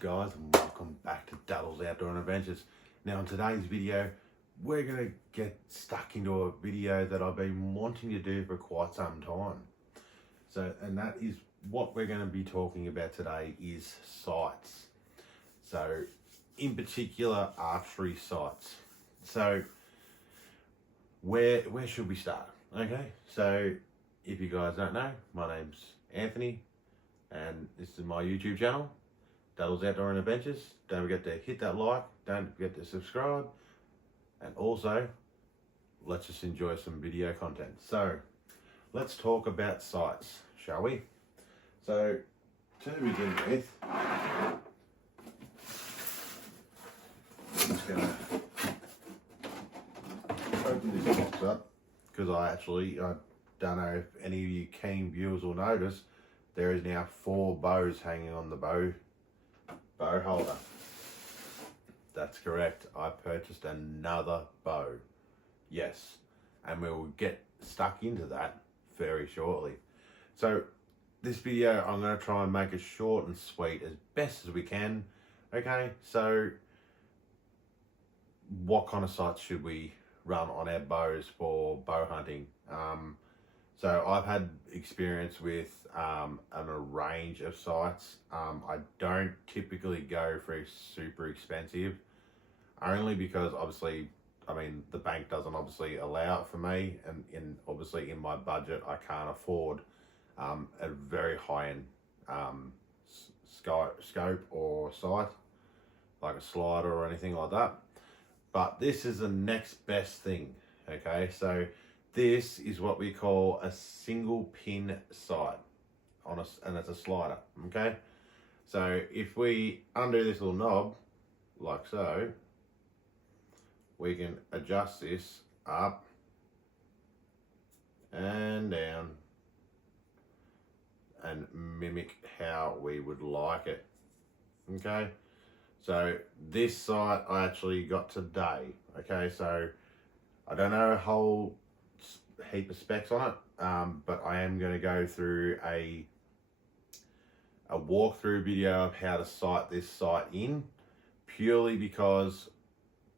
guys, and welcome back to Daddle's Outdoor and Adventures. Now in today's video, we're going to get stuck into a video that I've been wanting to do for quite some time. And that is what we're going to be talking about today is sights. So in particular, archery sights. So where should we start? Okay, so if you guys don't know, my name's Anthony and this is my YouTube channel, Daddle's Outdoor and Adventures. Don't forget to hit that like, don't forget to subscribe, and also let's just enjoy some video content. So let's talk about sights, shall we? So to begin with, I'm just gonna open this box up because I don't know if any of you keen viewers will notice there is now 4 bows hanging on the bow holder. That's correct. I purchased another bow. Yes. And we will get stuck into that very shortly. So this video, I'm going to try and make it short and sweet as best as we can. Okay. So what kind of sights should we run on our bows for bow hunting? So I've had experience with a range of sights. I don't typically go for super expensive, only because obviously, I mean, the bank doesn't obviously allow it for me, and obviously in my budget, I can't afford a very high-end scope or sight, like a slider or anything like that. But this is the next best thing, okay? So this is what we call a single pin sight and it's a slider, okay? So if we undo this little knob, like so, we can adjust this up and down and mimic how we would like it, okay? So this sight I actually got today, okay? So I don't know a whole heap of specs on it, but I am going to go through a walkthrough video of how to sight this sight in, purely because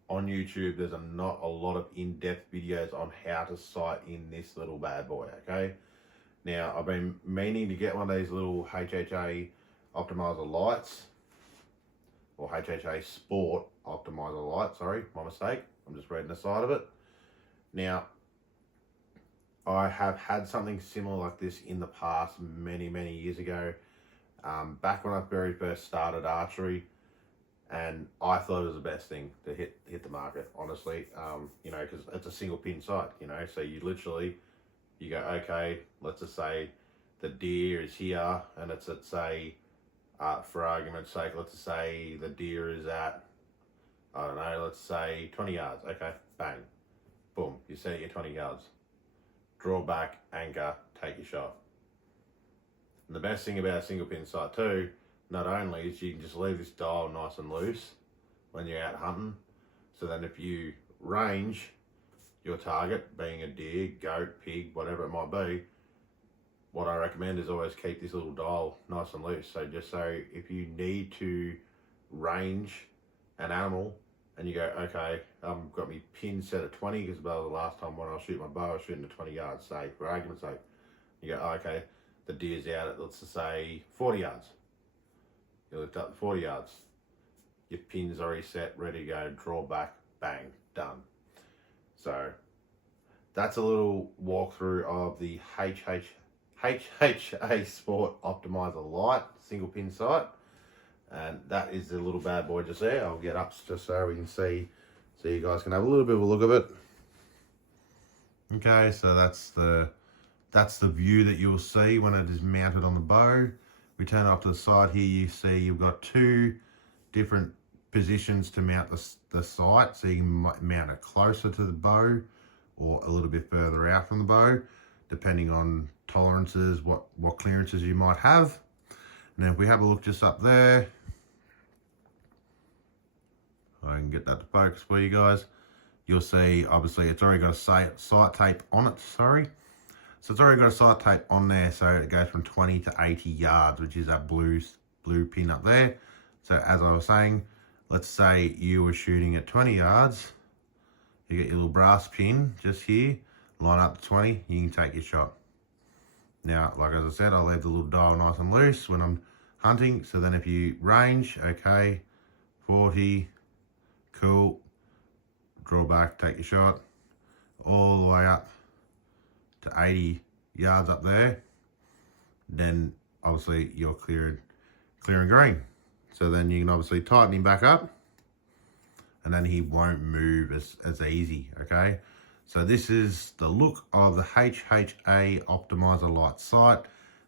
on YouTube there's not a lot of in-depth videos on how to sight in this little bad boy, okay? Now I've been meaning to get one of these little HHA optimizer lights, or HHA Sport optimizer light, sorry, my mistake. I'm just reading the side of it. Now, I have had something similar like this in the past many years ago, back when I very first started archery, and I thought it was the best thing to hit the market, honestly, you know, because it's a single pin sight, you know, so you go, okay, let's just say the deer is here, and it's at, say, for argument's sake, let's just say the deer is at, I don't know, let's say 20 yards, okay, bang, boom, you set your 20 yards. Draw back, anchor, take your shot. And the best thing about a single pin sight too, not only is you can just leave this dial nice and loose when you're out hunting, so then if you range your target, being a deer, goat, pig, whatever it might be, what I recommend is always keep this little dial nice and loose. So just so if you need to range an animal, and you go, okay, I've got my pin set at 20 because about the last time when I shoot my bow, I was shooting at 20 yards, say, for argument's sake. You go, okay, the deer's out at, let's just say, 40 yards. You lift up 40 yards. Your pin's already set, ready to go, draw back, bang, done. So that's a little walkthrough of the HHA Sport Optimizer Light single pin sight. And that is the little bad boy just there. I'll get up just so we can see, so you guys can have a little bit of a look of it. Okay, so that's the view that you'll see when it is mounted on the bow. We turn off to the side here, you see you've got 2 different positions to mount the sight. So you can mount it closer to the bow or a little bit further out from the bow, depending on tolerances, what clearances you might have. Now if we have a look just up there, I can get that to focus for you guys. You'll see, obviously, it's already got a sight tape on it, sorry. So it's already got a sight tape on there, so it goes from 20 to 80 yards, which is that blue pin up there. So as I was saying, let's say you were shooting at 20 yards, you get your little brass pin just here, line up to 20, you can take your shot. Now, like as I said, I leave the little dial nice and loose when I'm hunting. So then if you range, okay, 40, cool, draw back, take your shot, all the way up to 80 yards up there, then obviously you're clear and green. So then you can obviously tighten him back up, and then he won't move as easy, okay? So this is the look of the HHA Optimizer Light sight.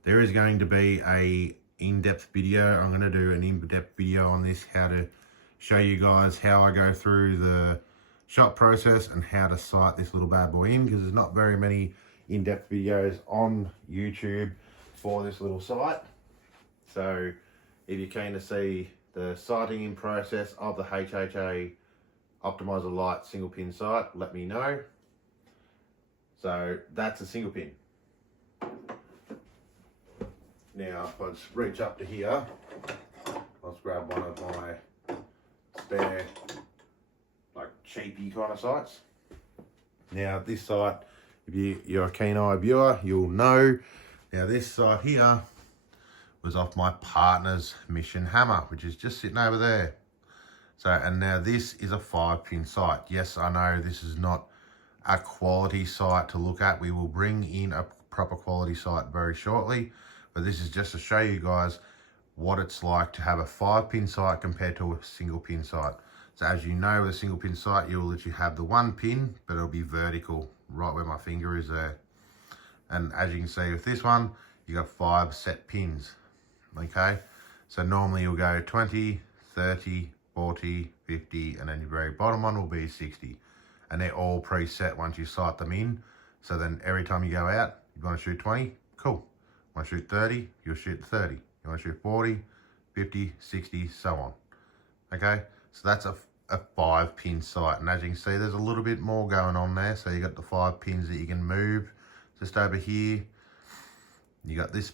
There is going to be a in-depth video. I'm going to do an in-depth video on this, how to show you guys how I go through the shot process and how to sight this little bad boy in, because there's not very many in-depth videos on YouTube for this little sight. So if you're keen to see the sighting in process of the HHA Optimizer Light single pin sight, let me know. So that's a single pin. Now if I just reach up to here, I'll just grab one of my spare, like cheapy kind of sights. Now this sight, if you're a keen eye viewer, you'll know. Now this sight here was off my partner's Mission Hammer, which is just sitting over there. So, and now this is a 5-pin sight. Yes, I know this is not a quality sight to look at. We will bring in a proper quality sight very shortly, but this is just to show you guys what it's like to have a 5-pin sight compared to a single pin sight. So as you know, with a single pin sight, you'll literally have the 1 pin, but it'll be vertical, right where my finger is there. And as you can see with this one, you got 5 set pins, okay? So normally you'll go 20, 30, 40, 50, and then your very bottom one will be 60. And they're all preset once you sight them in. So then every time you go out, you want to shoot 20, cool. You want to shoot 30, you'll shoot 30. You want to shoot 40, 50, 60, so on. Okay, so that's a 5-pin sight. And as you can see, there's a little bit more going on there. So you got the 5 pins that you can move just over here. You got this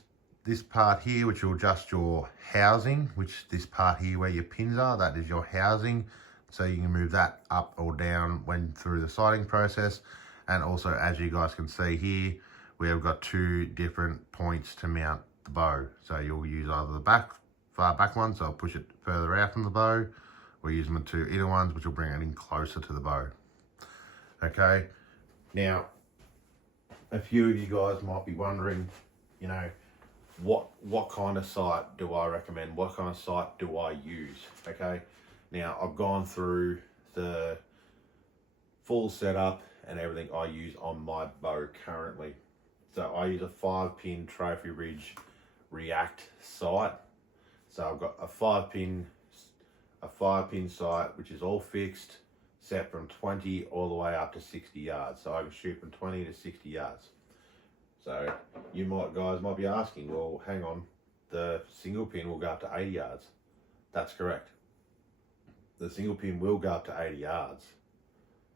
part here, which will adjust your housing, which this part here where your pins are, that is your housing. So you can move that up or down when through the sighting process. And also, as you guys can see here, we have got 2 different points to mount the bow. So you'll use either the far back one, so I'll push it further out from the bow, or using the 2 inner ones, which will bring it in closer to the bow. Okay, now, a few of you guys might be wondering, you know, what kind of sight do I recommend? What kind of sight do I use? Okay, now I've gone through the full setup and everything I use on my bow currently. So I use a 5-pin Trophy Ridge React sight. So I've got a 5-pin sight, which is all fixed, set from 20 all the way up to 60 yards. So I can shoot from 20 to 60 yards. So you guys might be asking, well, hang on, the single pin will go up to 80 yards. That's correct. The single pin will go up to 80 yards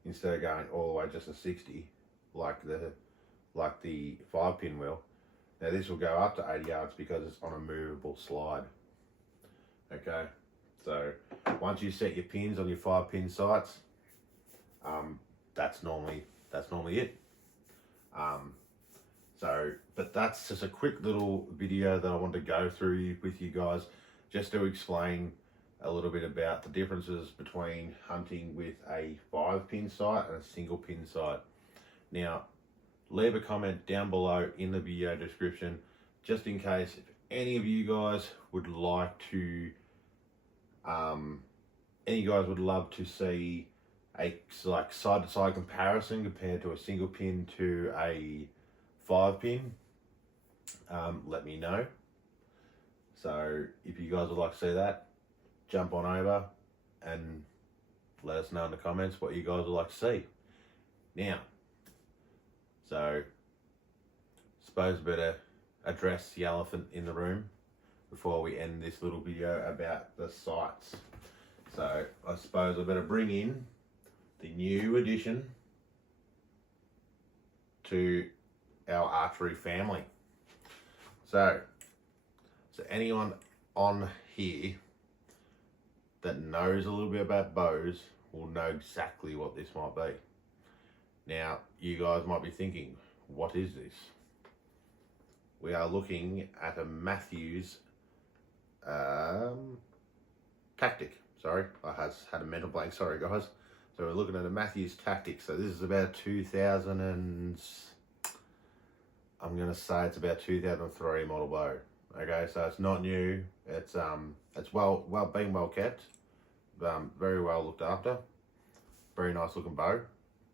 instead of going all the way just to 60, like the 5-pin will. Now this will go up to 80 yards because it's on a movable slide. Okay, so once you set your pins on your 5-pin sights, that's normally it. But that's just a quick little video that I want to go through with you guys, just to explain a little bit about the differences between hunting with a 5-pin sight and a single pin sight. Now, leave a comment down below in the video description, just in case if any of you guys would like to, any guys would love to see a like side-to-side comparison compared to a single pin to a 5-pin, let me know. So if you guys would like to see that, jump on over and let us know in the comments what you guys would like to see. Now, so suppose we better address the elephant in the room before we end this little video about the sights. So I suppose I better bring in the new addition to our archery family. So anyone on here that knows a little bit about bows will know exactly what this might be. Now, you guys might be thinking, what is this? We are looking at a Matthews tactic. Sorry, I had a mental blank. Sorry, guys. So we're looking at a Matthews tactic. So this is about 2000 and I'm gonna say it's about 2003 model bow. Okay, so it's not new. It's being well kept, very well looked after. Very nice looking bow,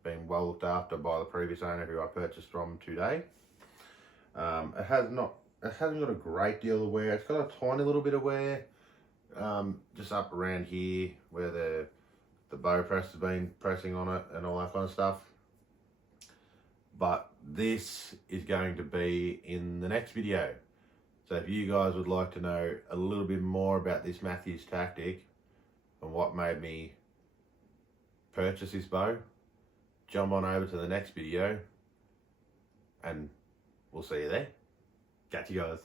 being well looked after by the previous owner who I purchased from today. It hasn't got a great deal of wear. It's got a tiny little bit of wear, just up around here where the bow press has been pressing on it and all that kind of stuff. But this is going to be in the next video. So if you guys would like to know a little bit more about this Matthews tactic and what made me purchase this bow, jump on over to the next video and we'll see you there. Catch you guys.